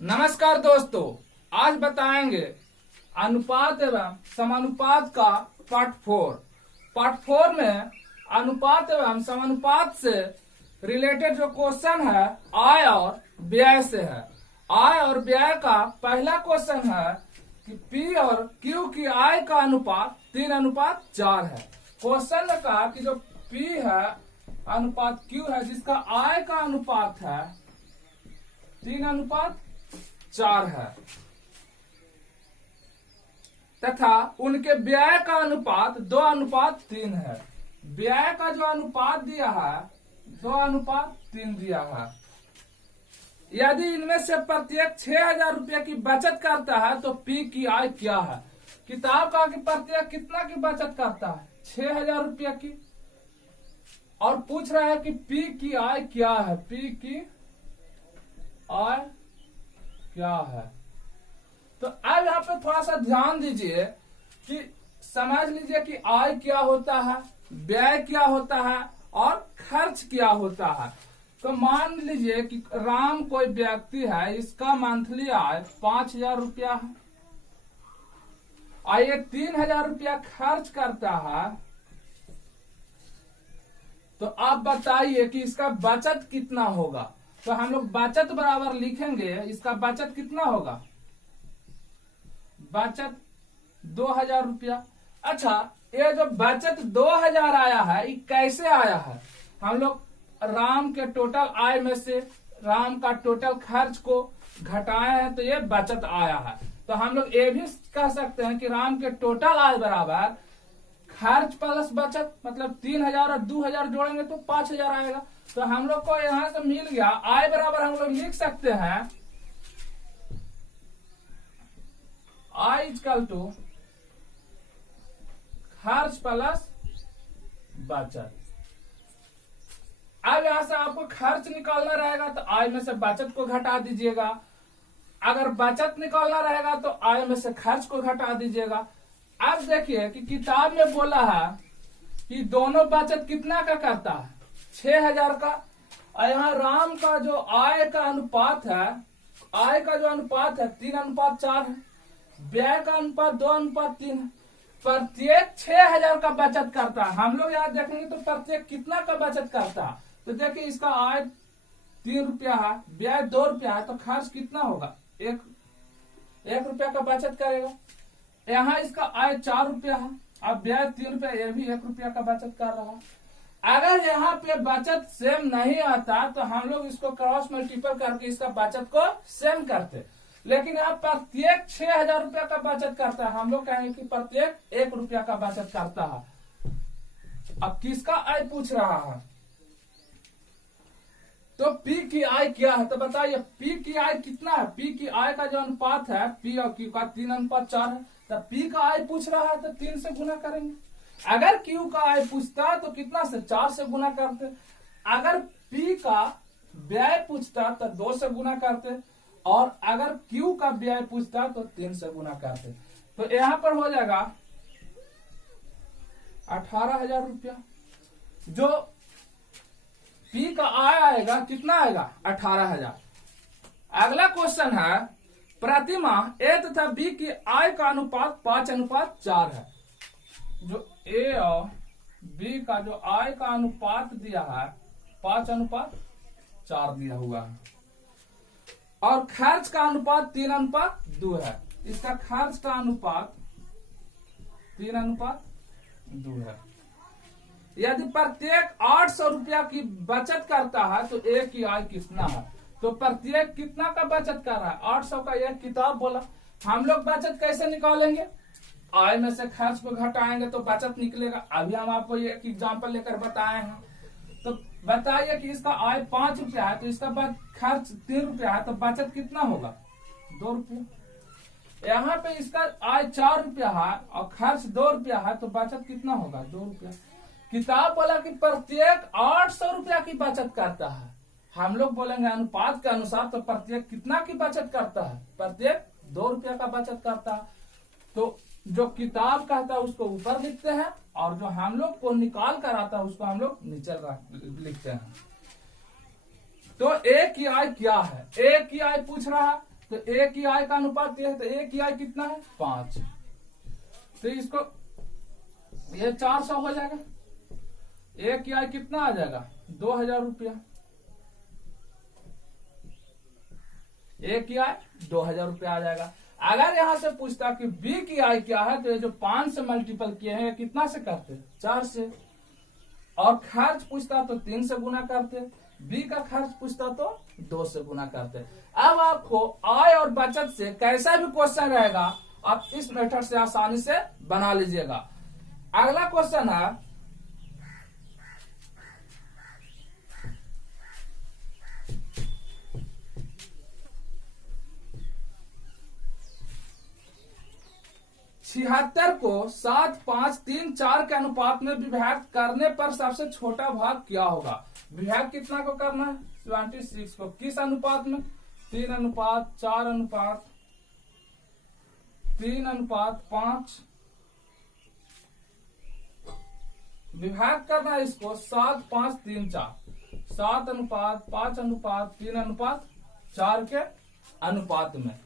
नमस्कार दोस्तों, आज बताएंगे अनुपात एवं समानुपात का पार्ट 4 में अनुपात एवं समानुपात से रिलेटेड जो क्वेश्चन है आय और व्यय से है। आय और व्यय का पहला क्वेश्चन है कि P और Q की आय का अनुपात 3:4 है। क्वेश्चन ने कहा कि जो P है अनुपात Q है जिसका आय का अनुपात है 3:4 है तथा उनके व्यय का अनुपात 2:3 है। व्यय का जो अनुपात दिया है 2:3 दिया है। यदि इनमें से प्रत्येक 6,000 रुपये की बचत करता है तो P की आय क्या है। किताब का कि प्रत्येक कितना की बचत करता है 6,000 रुपये की, और पूछ रहा है कि P की आय क्या है। P की आय क्या है। तो अब यहाँ पे थोड़ा सा ध्यान दीजिए कि समझ लीजिए कि आय क्या होता है, व्यय क्या होता है और खर्च क्या होता है। तो मान लीजिए कि राम कोई व्यक्ति है, इसका मंथली आय 5,000 रुपया है और ये 3,000 रुपया खर्च करता है। तो आप बताइए कि इसका बचत कितना होगा। तो हम लोग बचत बराबर लिखेंगे, इसका बचत कितना होगा, बचत 2,000 रुपया। अच्छा, ये जो बचत 2,000 आया है ये कैसे आया है। हम लोग राम के टोटल आय में से राम का टोटल खर्च को घटाए हैं तो ये बचत आया है। तो हम लोग ये भी कह सकते हैं कि राम के टोटल आय बराबर खर्च प्लस बचत, मतलब 3,000 और 2,000 जोड़ेंगे तो 5,000 आएगा। तो हम लोग को यहां से मिल गया आय बराबर हम लोग लिख सकते हैं आय इक्वल टू खर्च प्लस बचत। अब यहां से आपको खर्च निकालना रहेगा तो आय में से बचत को घटा दीजिएगा। अगर बचत निकालना रहेगा तो आय में से खर्च को घटा दीजिएगा। अब देखिए कि किताब में बोला है कि दोनों बचत कितना का करता है 6,000 का, और यहाँ राम का जो आय का अनुपात है, आय का जो अनुपात है 3:4 है, व्यय का अनुपात 2:3 है। प्रत्येक 6,000 का बचत करता है। हम लोग यहाँ देखेंगे तो प्रत्येक कितना का बचत करता है। तो देखिए इसका आय 3 रुपया है, व्यय 2 रुपया है, तो खर्च कितना होगा, 1 रुपया का बचत करेगा। यहाँ इसका आय 4 रुपया है, अब व्यय 3 रुपया, ये भी 1 रुपया का बचत कर रहा है। अगर यहाँ पे बचत सेम नहीं आता तो हम लोग इसको क्रॉस मल्टीपल करके इसका बचत को सेम करते, लेकिन यहाँ प्रत्येक 6,000 रुपया का बचत करता है। हम लोग कहेंगे कि प्रत्येक 1 रुपया का बचत करता है। अब किसका आय पूछ रहा है, तो P की आय क्या है। तो बताइए P की आय कितना है। P की आय का जो अनुपात है P और Q का 3:4 है। तो P का आय पूछ रहा है तो 3 से गुना करेंगे। अगर Q का आय पूछता तो कितना से 4 से गुना करते। अगर P का व्यय पूछता तो 2 से गुना करते, और अगर Q का व्यय पूछता तो 3 से गुना करते। तो यहाँ पर हो जाएगा 18,000 रुपया। जो P का आय आएगा कितना आएगा 18,000। अगला क्वेश्चन है प्रतिमा A तथा B की आय का अनुपात 5:4 है। जो A और B का जो आय का अनुपात दिया है 5:4 दिया हुआ है, और खर्च का अनुपात 3:2 है। इसका खर्च का अनुपात 3:2 है। यदि प्रत्येक 800 रुपया की बचत करता है तो A की आय कितना है। तो प्रत्येक कितना का बचत कर रहा है 800 का। यह किताब बोला। हम लोग बचत कैसे निकालेंगे, आय में से खर्च को घटाएंगे तो बचत निकलेगा। अभी हम आपको एक एग्जांपल लेकर बताए हैं। तो बताइए कि इसका आय 5 रुपया है तो इसका खर्च 3 रुपया है, तो बचत कितना होगा 2 रुपया। यहाँ पे इसका आय 4 रुपया है और खर्च 2 रुपया है, तो बचत कितना होगा 2 रुपया। किताब बोला कि प्रत्येक 800 रुपया की बचत करता है। हम लोग बोलेंगे अनुपात के अनुसार तो प्रत्येक कितना की बचत करता है, प्रत्येक 2 रुपया का बचत करता है। तो जो किताब कहता है उसको ऊपर लिखते हैं और जो हम लोग को निकाल कर आता है उसको हम लोग नीचे लिखते हैं। तो ए की आय क्या है, ए की आय पूछ रहा है तो ए की आई का अनुपात ये है, तो ए की आई कितना है 5। तो इसको ये 400 हो जाएगा। ए की आई कितना आ जाएगा 2000 रुपया। ए की आई 2000 रुपया आ जाएगा। अगर यहां से पूछता कि बी की आई क्या है, तो ये जो 5 से मल्टीपल किए हैं कितना से करते 4 से। और खर्च पूछता तो 3 से गुना करते। बी का खर्च पूछता तो 2 से गुना करते। अब आपको आय और बचत से कैसा भी क्वेश्चन रहेगा आप इस मेथड से आसानी से बना लीजिएगा। अगला क्वेश्चन है 76 को 7, 5, 3, 4 के अनुपात में विभाजित करने पर सबसे छोटा भाग क्या होगा। विभाग कितना को करना है 26 को किस अनुपात में 3 अनुपात 4 अनुपात 3 अनुपात 5। विभाग करना है इसको 7, 5, 3, 4 7 अनुपात 5 अनुपात 3 अनुपात 4 के अनुपात में।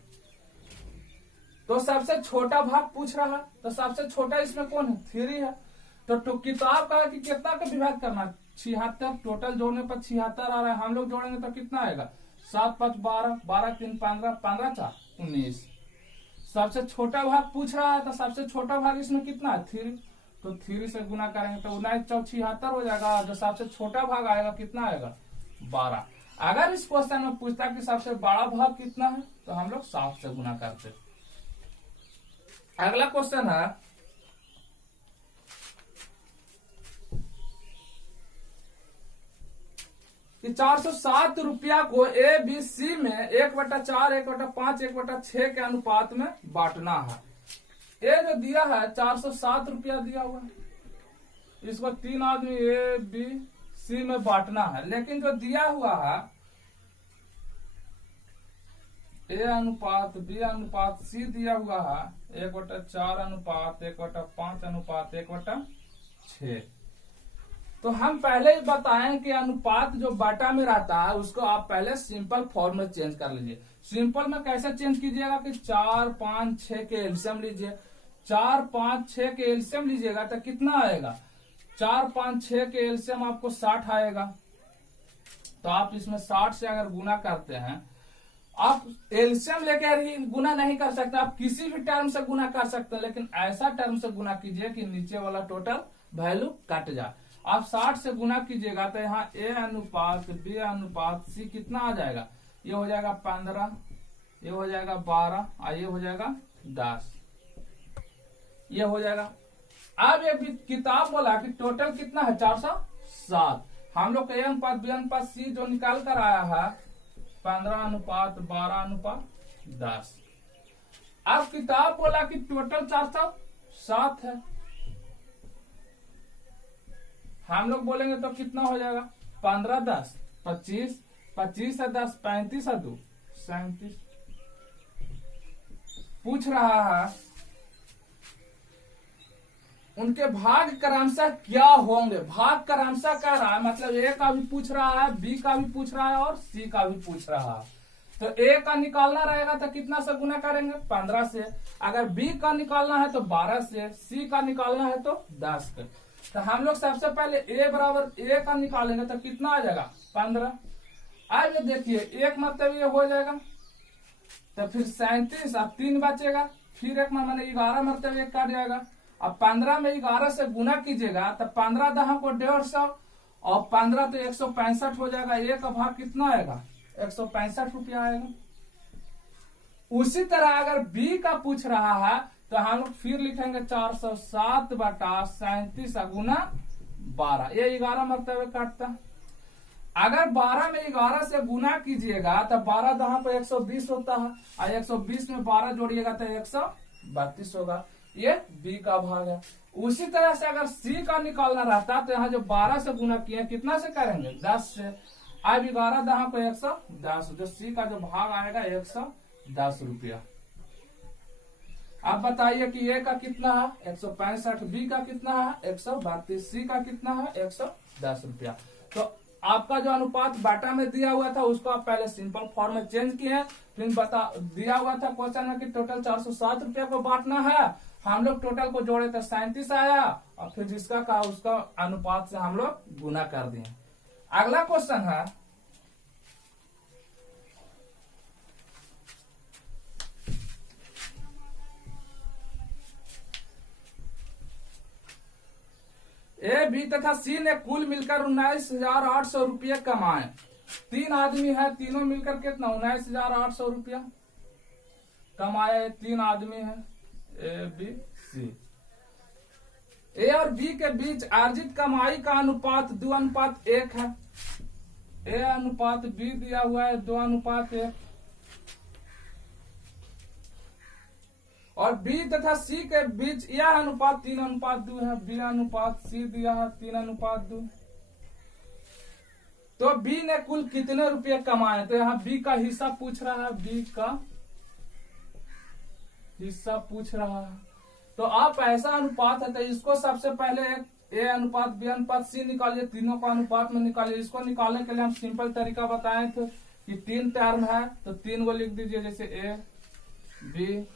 तो सबसे छोटा भाग पूछ रहा है, तो सबसे छोटा इसमें कौन है 3 है। तो किताब का कि कितना का विभाग करना 76 टोटल जोड़ने पर 76 आ रहा है। हम लोग जोड़ेंगे तो कितना आएगा 7, 5, 12 12, 3, 15 15, 4, 19। सबसे छोटा भाग पूछ रहा है, तो सबसे छोटा भाग इसमें कितना है 3। तो 3 से गुना करेंगे तो 19 4 76 हो जाएगा। जो सबसे छोटा भाग आएगा कितना आएगा 12। अगर इस क्वेश्चन में पूछता कि सबसे बड़ा भाग कितना है, तो हम लोग 7 से गुना करते। अगला क्वेश्चन है कि 407 रुपया को ए बी सी में 1/4, 1/5, 1/6 के अनुपात में बांटना है। ये जो दिया है 407 रुपया दिया हुआ है, इसको 3 आदमी ए बी सी में बांटना है। लेकिन जो दिया हुआ है ए अनुपात बी अनुपात सी दिया हुआ है 1/4 अनुपात 1/5 अनुपात 1/6। तो हम पहले ही बताएं कि अनुपात जो बाटा में रहता है उसको आप पहले सिंपल फॉर्म में चेंज कर लीजिए। सिंपल में कैसे चेंज कीजिएगा कि 4, 5, 6 के एलसीएम लीजिए। 4, 5, 6 के एलसीएम लीजिएगा तो कितना आएगा 4, 5, 6 के एलसीएम आपको 60 आएगा। तो आप इसमें 60 से अगर गुना करते हैं, आप एलसीएम लेकर ही गुना नहीं कर सकते, आप किसी भी टर्म से गुना कर सकते हैं, लेकिन ऐसा टर्म से गुना कीजिए कि नीचे वाला टोटल वैल्यू कट जाए। आप 60 से गुना कीजिएगा तो यहाँ ए अनुपात बी अनुपात सी कितना आ जाएगा, ये हो जाएगा 15, ये हो जाएगा 12 और ये हो जाएगा 10, ये हो जाएगा। अब ये किताब बोला कि टोटल कितना है 407। हम लोग ए अनुपात बी अनुपात सी जो निकाल कर आया है 15 अनुपात 12 अनुपात 10। अब किताब बोला कि टोटल 407 है। हम लोग बोलेंगे तो कितना हो जाएगा 15, 10, 25, 25 से 10 35 और 2 37। पूछ रहा है उनके भाग क्रमशः क्या होंगे। भाग क्रमशः कह रहा है, मतलब ए का भी पूछ रहा है, बी का भी पूछ रहा है और सी का भी पूछ रहा है। तो ए का निकालना रहेगा तो कितना से गुना करेंगे 15 से। अगर बी का निकालना है तो 12 से, सी का निकालना है तो 10 से। तो हम लोग सबसे पहले ए बराबर ए का निकालेंगे तो कितना आ जाएगा 15। अब ये देखिए एक मतलब ये हो जाएगा, तो फिर 37 अब 3 बचेगा, फिर एक मैंने 11 मतलब एक काट जाएगा। अब 15 में 11 से गुना कीजिएगा तो 15 10 को 150 और 15 तो 165 हो जाएगा। ए का भाग कितना आएगा 165 रुपया आएगा। उसी तरह अगर बी का पूछ रहा है तो हम लोग फिर लिखेंगे 407/37 गुना 12, ये 11 मरतबे काटता। अगर 12 में 11 से गुना कीजिएगा तो 12 10 को 120 होता है और 120 में 12 जोड़िएगा तो 132 होगा। ये बी का भाग है। उसी तरह से अगर सी का निकालना रहता तो यहाँ जो 12 से गुना किए कितना से करेंगे 10 से। अब 11 10 को 110, जो सी का जो भाग आएगा 110 रुपया। अब बताइए कि ए का कितना है 165, बी का कितना है 132, सी का कितना है 110 रुपया। तो आपका जो अनुपात बाटा में दिया हुआ था उसको आप पहले सिंपल फॉर्म में चेंज किए, फिर बता दिया हुआ था क्वेश्चन में कि टोटल 407 रुपया को बांटना है, हम लोग टोटल को जोड़े तो 37 आया, और फिर जिसका कहा उसका अनुपात से हम लोग गुना कर दिए। अगला क्वेश्चन है ए, बी तथा सी ने कुल मिलकर 19,800 रुपये कमाए। 3 आदमी है, तीनों मिलकर कितना 19,800 रुपया कमाए। 3 आदमी है, ए बी सी। ए और बी के बीच अर्जित कमाई का अनुपात 2:1 है। ए अनुपात बी दिया हुआ है 2:1, और बी तथा सी के बीच यह अनुपात 3:2 है। बी अनुपात सी दिया है 3:2। तो बी ने कुल कितने रुपए कमाए, तो यहाँ बी का हिस्सा पूछ रहा है, बी का हिस्सा पूछ रहा है। तो आप ऐसा अनुपात है तो इसको सबसे पहले ए अनुपात बी अनुपात सी निकालिए, तीनों को अनुपात में निकालिए। इसको निकालने के लिए हम सिंपल तरीका बताए थे कि 3 टर्म है तो 3 को लिख दीजिए, जैसे ए बी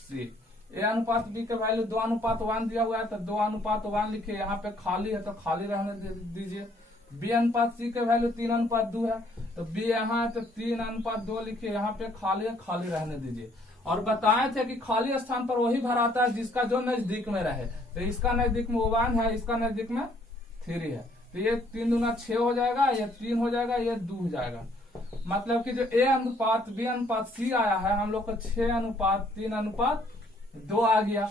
सी। ए अनुपात बी के वैल्यू 2:1 दिया हुआ है तो 2:1 लिखिए, यहाँ पे खाली है तो खाली रहने दीजिए। बी अनुपात सी के वैल्यू 3:2 है तो बी यहाँ है तो 3:2 लिखिए, यहाँ पे खाली है, खाली रहने दीजिए। और बताए थे कि खाली स्थान पर वही भराता है जिसका जो नजदीक में रहे, तो इसका नजदीक में 1 है, इसका नजदीक में 3 है, तो ये 3 दूना 6 हो जाएगा, ये 3 हो जाएगा, ये 2 हो जाएगा। मतलब कि जो ए अनुपात बी अनुपात सी आया है हम लोग को 6:3:2 आ गया।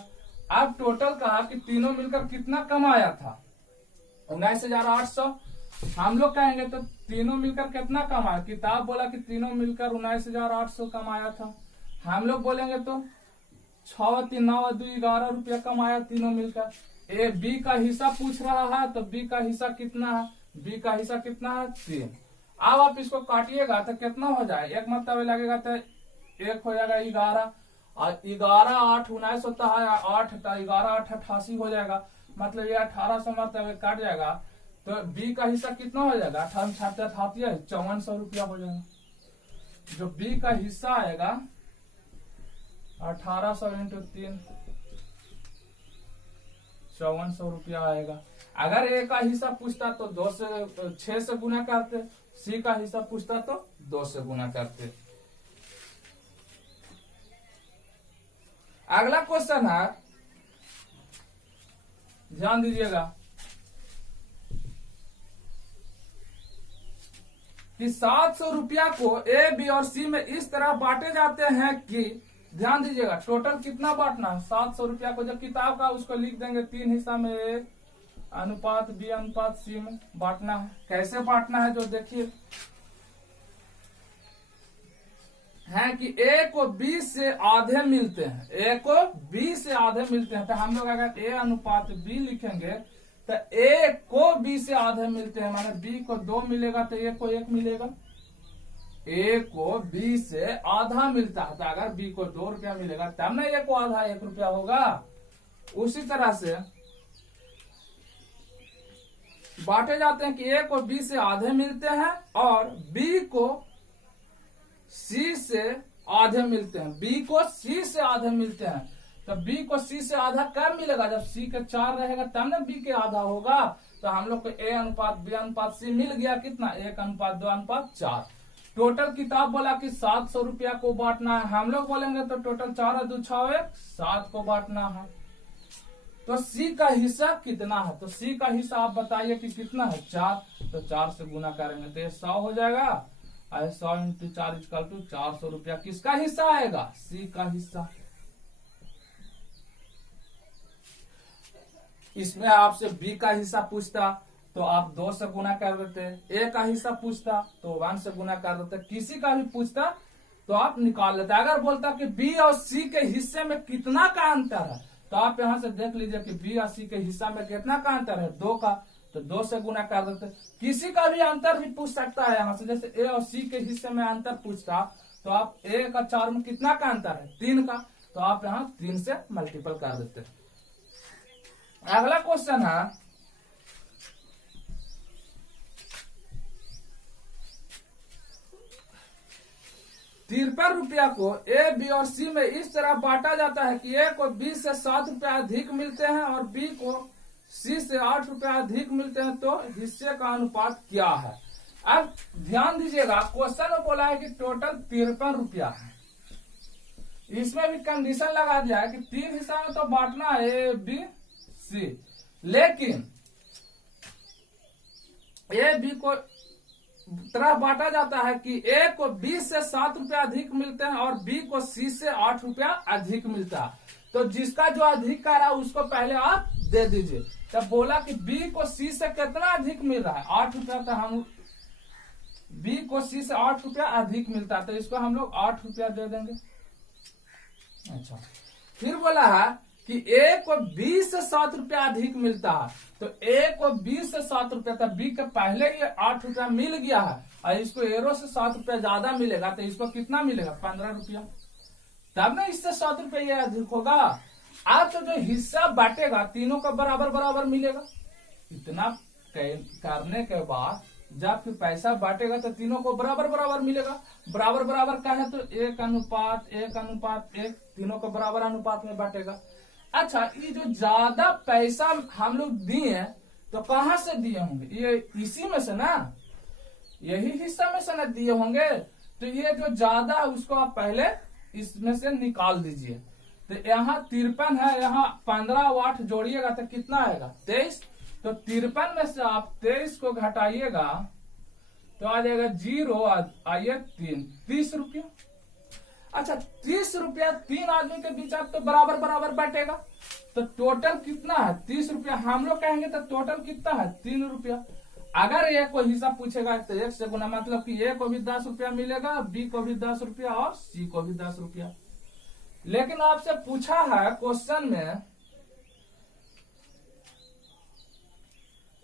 अब टोटल कहा कि तीनों मिलकर कितना कमाया था 19,800। हम लोग कहेंगे तो तीनों मिलकर कितना कमाया, किताब बोला कि तीनों मिलकर 19,800 कमाया था। हम लोग बोलेंगे तो 6×3=9=11 रुपया कमाया तीनों मिलकर। ए बी का हिस्सा पूछ रहा है तो बी का हिस्सा कितना है, बी का हिस्सा कितना है 3। अब आप इसको काटिएगा तो कितना हो जाए, एक मतलब लगेगा तो 1 हो जाएगा 11, और 11 8 19 होता है, 8 11 8 88 हो जाएगा, मतलब ये 1800 मतलब काट जाएगा। तो बी का हिस्सा कितना हो जाएगा, 5400 रुपया हो जाएगा। जो बी का हिस्सा आएगा 1800 × 3 5400 रुपया आएगा। अगर ए का हिस्सा पूछता तो 6 से गुना करते, सी का हिस्सा पूछता तो 2 से गुना करते। अगला क्वेश्चन है, ध्यान दीजिएगा कि 700 रुपया को ए बी और सी में इस तरह बांटे जाते हैं कि, ध्यान दीजिएगा टोटल कितना बांटना है 700 रुपया को, जब किताब का उसको लिख देंगे 3 हिस्सा में, ए अनुपात बी अनुपात सी में बांटना है। कैसे बांटना है जो देखिए है कि ए को बी से आधे मिलते हैं, ए को बी से आधे मिलते हैं, तो हम लोग अगर ए अनुपात बी लिखेंगे तो ए को बी से आधे मिलते हैं, माने बी को 2 मिलेगा तो ए को 1 मिलेगा। ए को बी से आधा मिलता है तो अगर बी को 2 रुपया मिलेगा तब ना ए को आधा 1 रुपया होगा। उसी तरह से बांटे जाते हैं कि ए को बी से आधे मिलते हैं और बी को सी से आधे मिलते हैं, बी को सी से आधे मिलते हैं। तो बी को सी से आधा कब मिलेगा, जब सी के 4 रहेगा तब ना बी के आधा होगा। तो हम लोग को ए अनुपात बी अनुपात सी मिल गया कितना 1:2:4। टोटल किताब बोला कि 700 रुपया को बांटना है, हम लोग बोलेंगे तो टोटल 4 और 2 6 7 को बांटना है। तो सी का हिस्सा कितना है, तो सी का हिस्सा आप बताइए कि कितना है 4, तो 4 से गुना करेंगे तो ये 100 हो जाएगा। 100 × 4 = 400 रुपया किसका हिस्सा आएगा, सी का हिस्सा। इसमें आपसे बी का हिस्सा पूछता तो आप 2 से गुना कर देते, ए का हिस्सा पूछता तो 1 से गुना कर देते, किसी का भी पूछता तो आप निकाल लेते। अगर बोलता कि बी और सी के हिस्से में कितना का अंतर है तो आप यहां से देख लीजिए कि बी और सी के हिस्सा में कितना का अंतर है 2 का, तो 2 से गुना कर देते। किसी का भी अंतर भी पूछ सकता है यहाँ से, जैसे ए और सी के हिस्से में अंतर पूछता तो आप ए का 4 में कितना का अंतर है 3 का, तो आप यहाँ 3 से मल्टीपल कर देते। अगला क्वेश्चन है ₹53 को ए, बी और सी में इस तरह बांटा जाता है कि ए को बी से ₹7 अधिक मिलते हैं और बी को सी से ₹8 अधिक मिलते हैं, तो हिस्से का अनुपात क्या है। अब ध्यान दीजिएगा, क्वेश्चन में बोला है कि टोटल ₹53 है। इसमें भी कंडीशन लगा दिया है कि 3 हिस्सा में तो बांटना है ए, बी, सी, लेकिन ए, बी को तरह बांटा जाता है कि ए को बी से ₹7 अधिक मिलते हैं और बी को सी से ₹8 अधिक मिलता है। तो जिसका जो अधिक आ रहा है उसको पहले आप दे दीजिए। तब बोला कि बी को सी से कितना अधिक मिल रहा है, ₹8, तो हम बी को सी से ₹8 अधिक मिलता है, तो इसको हम लोग ₹8 दे देंगे। अच्छा, फिर बोला है कि ए को बी से ₹7 अधिक मिलता है, तो ए को बी से ₹7, तब बी के पहले ये ₹8 मिल गया है और इसको एरो से ₹7 ज्यादा मिलेगा, तो इसको कितना मिलेगा, ₹15, तब ना इससे ₹7 ये अधिक होगा। आप तो जो हिस्सा बांटेगा तीनों का बराबर बराबर मिलेगा। इतना करने के बाद जब फिर पैसा बांटेगा तो तीनों को बराबर बराबर मिलेगा। बराबर बराबर का है तो 1:1:1, तीनों को बराबर अनुपात में बांटेगा। अच्छा, ये जो ज्यादा पैसा हम लोग दिए तो कहाँ से दिए होंगे, ये इसी में से ना, यही हिस्सा में से ना दिए होंगे। तो ये जो ज्यादा है उसको आप पहले इसमें से निकाल दीजिए। तो यहाँ 53 है, यहाँ 15 और 8 जोड़िएगा तो कितना आएगा, 23। तो 53 में से आप 23 को घटाइएगा तो आ जाएगा 0, आइए 3, ₹30। अच्छा, ₹30 3 आदमी के बीच आप तो बराबर बराबर बांटेगा, तो टोटल कितना है, ₹30 हम लोग कहेंगे तो टोटल कितना है, ₹3। अगर ए को हिसाब पूछेगा तो 1 से गुना, मतलब कि ए को भी ₹10 मिलेगा, बी को भी ₹10 और सी को भी ₹10। लेकिन आपसे पूछा है क्वेश्चन में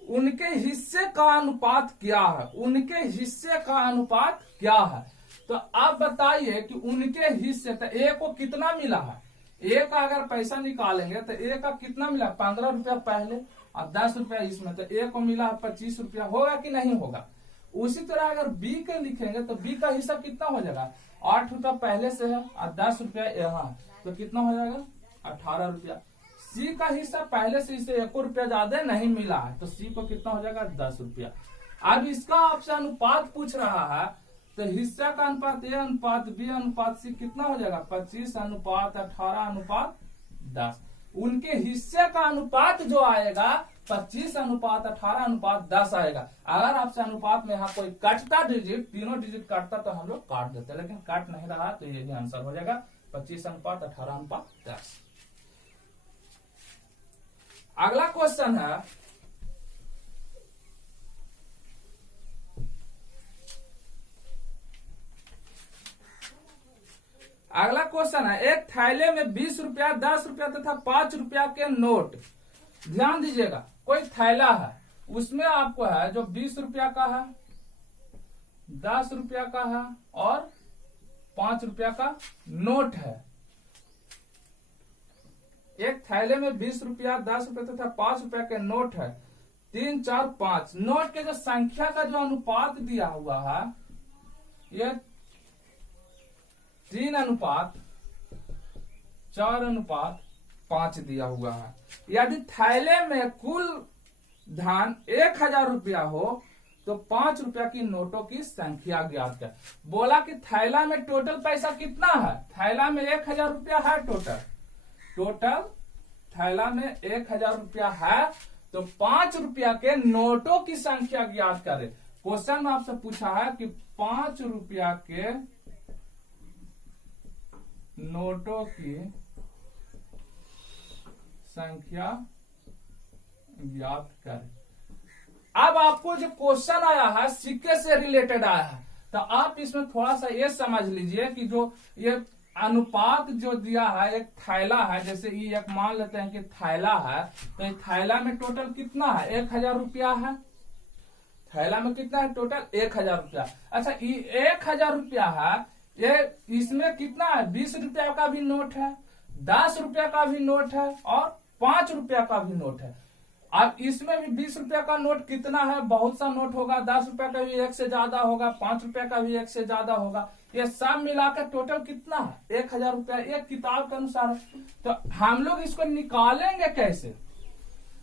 उनके हिस्से का अनुपात क्या है, उनके हिस्से का अनुपात क्या है। तो आप बताइए कि उनके हिस्से, तो ए को कितना मिला है, ए का अगर पैसा निकालेंगे तो ए का कितना मिला, ₹15 पहले और ₹10 इसमें, तो ए को मिला है ₹25। होगा कि नहीं होगा। उसी तरह अगर बी के लिखेंगे तो बी का हिस्सा कितना हो जाएगा, ₹8 पहले से है और ₹10 यहाँ, तो कितना हो जाएगा, ₹18। सी का हिस्सा पहले से इसे ₹1 ज्यादा नहीं मिला है, तो सी को कितना हो जाएगा, ₹10। अब इसका आपसे अनुपात पूछ रहा है, तो हिस्सा का अनुपात ए अनुपात बी अनुपात सी कितना हो जाएगा, 25:18:10। उनके हिस्से का अनुपात जो आएगा 25:18:10 आएगा। अगर आपसे अनुपात में यहाँ कोई कटता डिजिट, तीनों डिजिट काटता तो हम लोग काट देते, लेकिन काट नहीं रहा तो ये भी आंसर हो जाएगा 25:18:10। अगला क्वेश्चन है, अगला क्वेश्चन है, एक थैले में ₹20, ₹10 तथा ₹5 के नोट। ध्यान दीजिएगा, कोई थैला है, उसमें आपको है जो ₹20 का है, ₹10 का है और ₹5 का नोट है। एक थैले में ₹20, ₹10 तथा ₹5 के नोट है, 3, 4, 5। नोट के जो संख्या का जो अनुपात दिया हुआ है ये 3:4:5 दिया हुआ है। यदि थैले में कुल धन ₹1000 हो तो ₹5 की नोटों की संख्या ज्ञात कर। बोला कि थैला में टोटल पैसा कितना है, थैला में ₹1000 है टोटल थैला में ₹1000 है, तो ₹5 के नोटों की संख्या ज्ञात करें। क्वेश्चन में आपसे पूछा है कि ₹5 के नोटों की संख्या ज्ञात करें। अब आपको जो क्वेश्चन आया है सिक्के से रिलेटेड आया है, तो आप इसमें थोड़ा सा ये समझ लीजिए कि जो ये अनुपात जो दिया है, एक थैला है, जैसे ये एक मान लेते हैं कि थैला है, तो ये थैला में टोटल कितना है, ₹1000 है। थैला में कितना है टोटल, ₹1000। अच्छा, ये ₹1000 है, ये इसमें कितना है, ₹20 का भी नोट है, ₹10 का भी नोट है और ₹5 का भी नोट है। अब इसमें भी ₹20 का नोट कितना है, बहुत सा नोट होगा, ₹10 का भी एक से ज्यादा होगा, ₹5 का भी एक से ज्यादा होगा। ये सब मिलाकर टोटल कितना है? 1000 रुपया एक किताब के अनुसार। तो हम लोग इसको निकालेंगे कैसे?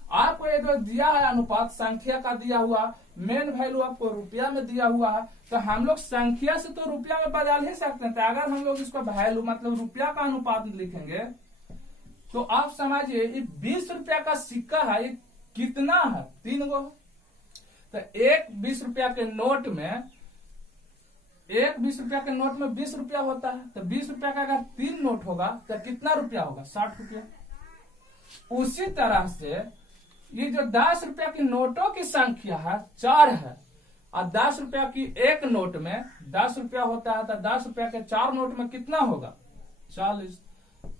आपको ये जो दिया है अनुपात संख्या का दिया हुआ, मेन वैल्यू आपको रुपया में दिया हुआ है, तो हम लोग संख्या से तो रुपया में बदल ही सकते हैं। तो अगर हम लोग इसको वैल्यू मतलब रुपया का अनुपात लिखेंगे तो आप समझिए ये 20 रुपया का सिक्का है, ये कितना है? 3 गो। तो एक 20 रुपया के नोट में 20 रुपया होता है। तो 20 रुपया का अगर 3 नोट होगा तो कितना रुपया होगा? 60 रुपया। उसी तरह से ये जो 10 रुपया की नोटों की संख्या है 4 है, और 10 रुपया की एक नोट में 10 रुपया होता है, तो 10 रुपया के 4 नोट में कितना होगा? 40।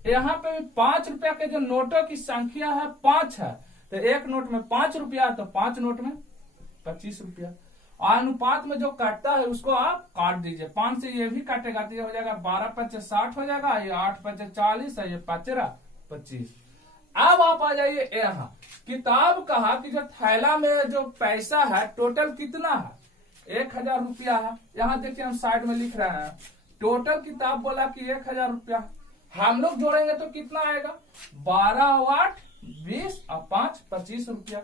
यहाँ पे 5 रुपया के जो नोटों की संख्या है 5 है, तो एक नोट में 5 रुपया है, तो 5 नोट में 25 रुपया। अनुपात में जो काटता है उसको आप काट दीजिए। 5 से ये भी काटेगा तो ये हो जाएगा 12 5 60 हो जाएगा, ये 8 5 40 है, ये 5 25। अब आप आ जाइए यहाँ, किताब कहा कि जो थैला में जो पैसा है टोटल कितना है? 1000 रुपया है। यहाँ देखिए हम साइड में लिख रहे हैं, टोटल किताब बोला कि 1000 रुपया। हम लोग जोड़ेंगे तो कितना आएगा? 12 8 20 और 5 25 रुपया।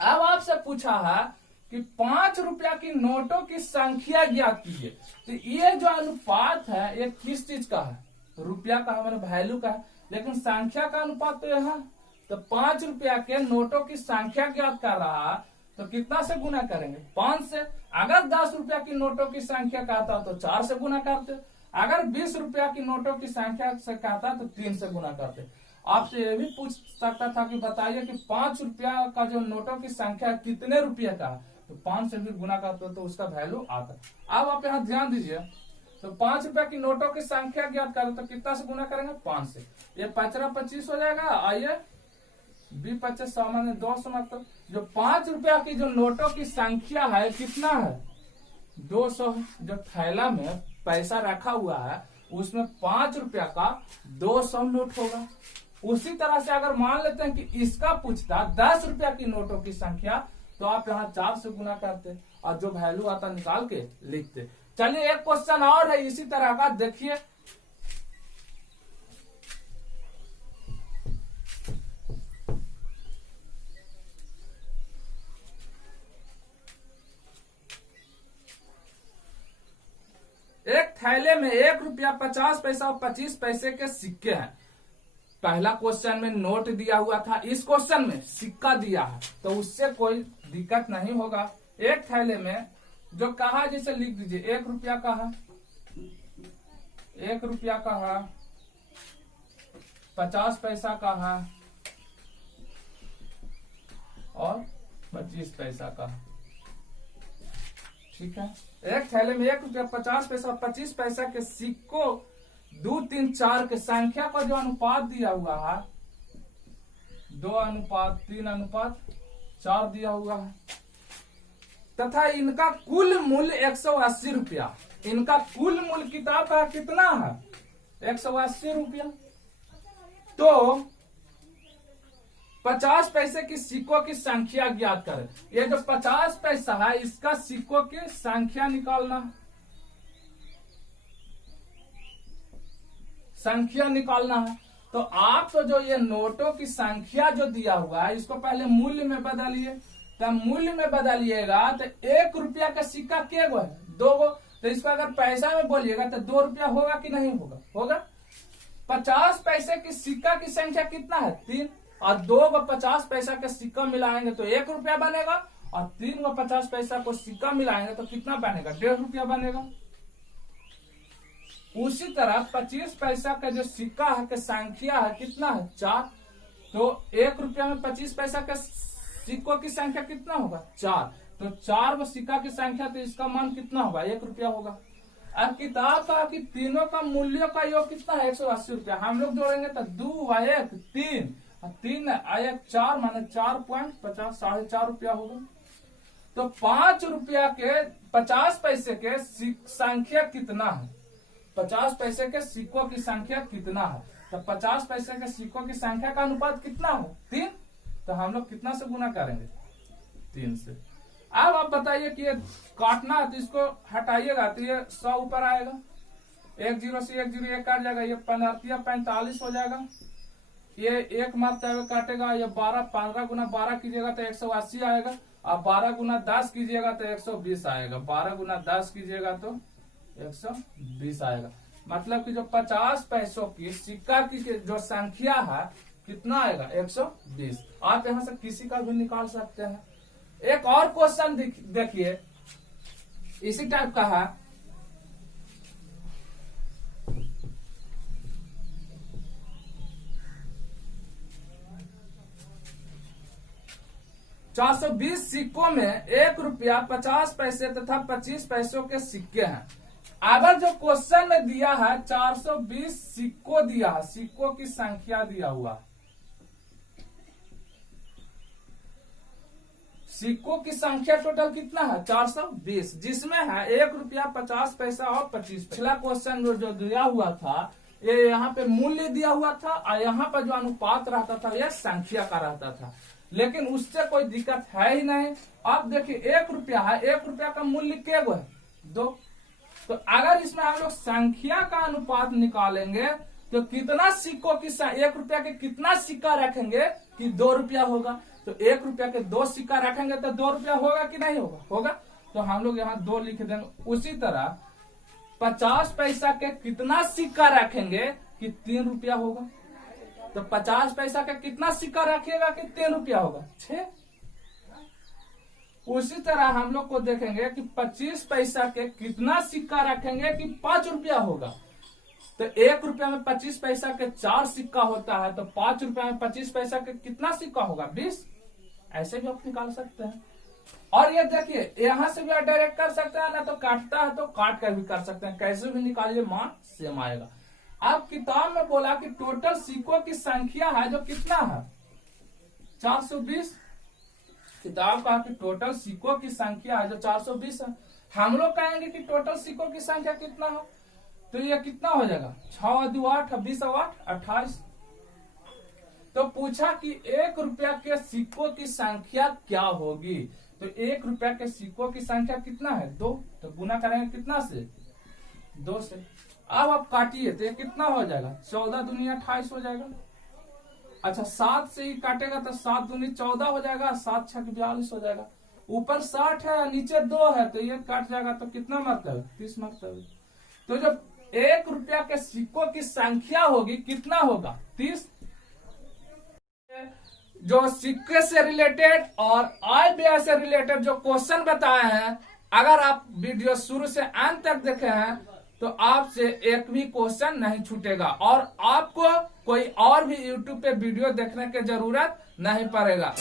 अब आपसे पूछा है कि 5 रुपया की नोटों की संख्या ज्ञात कीजिए। तो ये जो अनुपात है ये किस चीज का है? रुपया का है, मैंने वैल्यू का है, लेकिन संख्या का अनुपात तो यहाँ। तो 5 रुपया के नोटों की संख्या ज्ञात कर रहा है, तो कितना से गुना करेंगे? 5 से। अगर 10 रुपया की नोटों की संख्या कहता तो 4 से गुना करते। अगर 20 रुपया की नोटों की संख्या से कहता तो 3 से गुना करते। आपसे ये भी पूछ सकता था कि बताइए कि 5 रुपया का जो नोटों की संख्या कितने रुपये का है, तो 5 से भी गुना करते तो उसका वैल्यू आता। अब आप यहाँ ध्यान दीजिए, तो 5 रुपया की नोटों की संख्या ज्ञात करें तो कितना से गुना करेंगे? 5 से। ये 5 25 हो जाएगा। आइए 20 25 सामान्य 200, मतलब जो 5 रुपया की जो नोटों की संख्या है कितना है? 200। जो थैला में पैसा रखा हुआ है उसमें 5 रुपया का 200 नोट होगा। उसी तरह से अगर मान लेते हैं कि इसका पूछता 10 रुपया की नोटों की संख्या, तो आप यहाँ 4 से गुना करते और जो वैल्यू आता निकाल के लिखते। चलिए एक क्वेश्चन और है इसी तरह का, देखिए। एक थैले में 1 रुपया 50 पैसा और 25 पैसे के सिक्के हैं। पहला क्वेश्चन में नोट दिया हुआ था, इस क्वेश्चन में सिक्का दिया है, तो उससे कोई दिक्कत नहीं होगा। एक थैले में जो कहा जैसे लिख दीजिए, 1 रुपया का है, 1 रुपया का है, 50 पैसा का है और 25 पैसा का है। ठीक है। एक थैले में 1 रुपया 50 पैसा और 25 पैसा के सिक्कों 2 3 4 के संख्या का जो अनुपात दिया हुआ है 2:3:4 दिया हुआ है, तथा इनका कुल मूल्य 180 रुपया। इनका कुल मूल्य किताब का कितना है? 180 रुपया। तो 50 पैसे की सिक्कों की संख्या ज्ञात करें। ये जो 50 पैसा है इसका सिक्कों की संख्या निकालना है। तो आप तो जो ये नोटों की संख्या जो दिया हुआ है इसको पहले मूल्य में बदलिए। तो मूल्य में बदलिएगा तो 1 रुपया का सिक्का के गो है? 2 गो। तो इसको अगर पैसा में बोलिएगा तो 2 रुपया होगा कि नहीं होगा? होगा। 50 पैसे की सिक्का की संख्या कितना है? 3। और 2 गो 50 पैसा के सिक्का मिलाएंगे तो 1 रुपया बनेगा, और 3 गो 50 पैसा को सिक्का मिलाएंगे तो कितना बनेगा? 1.5 रुपया बनेगा। उसी तरह 25 पैसा का जो सिक्का है के संख्या है कितना है? 4। तो 1 रुपया में 25 पैसा के सिक्कों की संख्या कितना होगा? 4। तो 4 वो सिक्का की संख्या, तो इसका मान कितना होगा? 1 रुपया होगा। अब किताब का कि तीनों का मूल्यों का योग कितना है? 180 रुपया। हम लोग जोड़ेंगे तो 2 × 1 3 और 3 × 1 4 माने 4.50 4.5 रुपया होगा। तो 5 रुपया के 50 पैसे के संख्या कितना है? 50 पैसे के सिक्कों की संख्या कितना है? तो 50 पैसे के सिक्कों की संख्या का अनुपात कितना है? 3। तो हम लोग कितना से गुना करेंगे? 3 से। अब आप बताइए कि ये काटना है तो इसको हटाइएगा तो ये 100 ऊपर आएगा, 1 0 से 1 0 1 काट जाएगा, ये 45 हो जाएगा। ये एक मरतबे काटेगा, ये 15 गुना 12 कीजिएगा तो 180 आएगा, और 12 गुना 10 कीजिएगा तो 120 आएगा, 12 गुना 10 कीजिएगा तो 120 आएगा। मतलब कि जो 50 पैसों की सिक्का की जो संख्या है कितना आएगा, 120। आप यहाँ से किसी का भी निकाल सकते हैं। एक और क्वेश्चन देखिए, इसी टाइप का है। ₹420 सिक्कों में 1 रुपया 50 पैसे तथा 25 पैसों के सिक्के हैं। अगर जो क्वेश्चन में दिया है 420 सिक्कों दिया है, सिक्कों की संख्या दिया हुआ, सिक्कों की संख्या टोटल कितना है 420, जिसमें है 1 रुपया 50 पैसा और 25। पिछला क्वेश्चन जो दिया हुआ था ये यहाँ पे मूल्य दिया हुआ था, और यहाँ पर जो अनुपात रहता था यह संख्या का रहता था, लेकिन उससे कोई दिक्कत है ही नहीं। अब देखिए 1 रुपया है, 1 रुपया का मूल्य क्या है 2, तो अगर इसमें हम लोग संख्या का अनुपात निकालेंगे तो कितना सिक्कों की 1 रुपया के कितना सिक्का रखेंगे कि 2 रुपया होगा, तो 1 रुपया के 2 सिक्का रखेंगे तो 2 रुपया होगा कि नहीं होगा, होगा। तो हम लोग यहाँ 2 लिख देंगे। उसी तरह 50 पैसा के कितना सिक्का रखेंगे कि 3 रुपया होगा, तो 50 पैसा का कितना सिक्का रखिएगा कि 3 रुपया होगा 6। उसी तरह हम लोग को देखेंगे कि 25 पैसा के कितना सिक्का रखेंगे कि 5 रुपया होगा, तो 1 रुपया में 25 पैसा के 4 सिक्का होता है, तो 5 रुपया में 25 पैसा के कितना सिक्का होगा 20। ऐसे भी आप निकाल सकते हैं। और ये देखिए यहाँ से भी आप डायरेक्ट कर सकते हैं, ना तो काटता है तो काट कर भी कर सकते हैं, कैसे भी निकालिए मान सेम आएगा। अब किताब में बोला कि टोटल सिक्कों की संख्या है जो कितना है 420। किताब कहा कि टोटल सिक्कों की संख्या है जो 420 है। हम लोग कहेंगे कि टोटल सिक्कों की संख्या कितना है, तो ये कितना हो जाएगा 6 2 8 20 8 28। तो पूछा कि 1 रुपया के सिक्कों की संख्या क्या होगी, तो 1 रुपया के सिक्कों की संख्या कितना है 2, तो गुना करेंगे कितना से 2 से। अब आप काटिए तो ये कितना हो जाएगा 14 दूनी 28 हो जाएगा। अच्छा 7 से ही काटेगा तो 7 दूनी 14 हो जाएगा, 7 6 42 हो जाएगा। ऊपर 60 है नीचे 2 है तो ये काट जाएगा, तो कितना मरतबे 30 मरतबे। तो जब 1 रुपया के सिक्कों की संख्या होगी कितना होगा 30। जो सिक्के से रिलेटेड और आय व्यय से रिलेटेड जो क्वेश्चन बताए हैं, अगर आप वीडियो शुरू से अंत तक देखे हैं तो आपसे एक भी क्वेश्चन नहीं छूटेगा, और आपको कोई और भी YouTube पे वीडियो देखने की जरूरत नहीं पड़ेगा।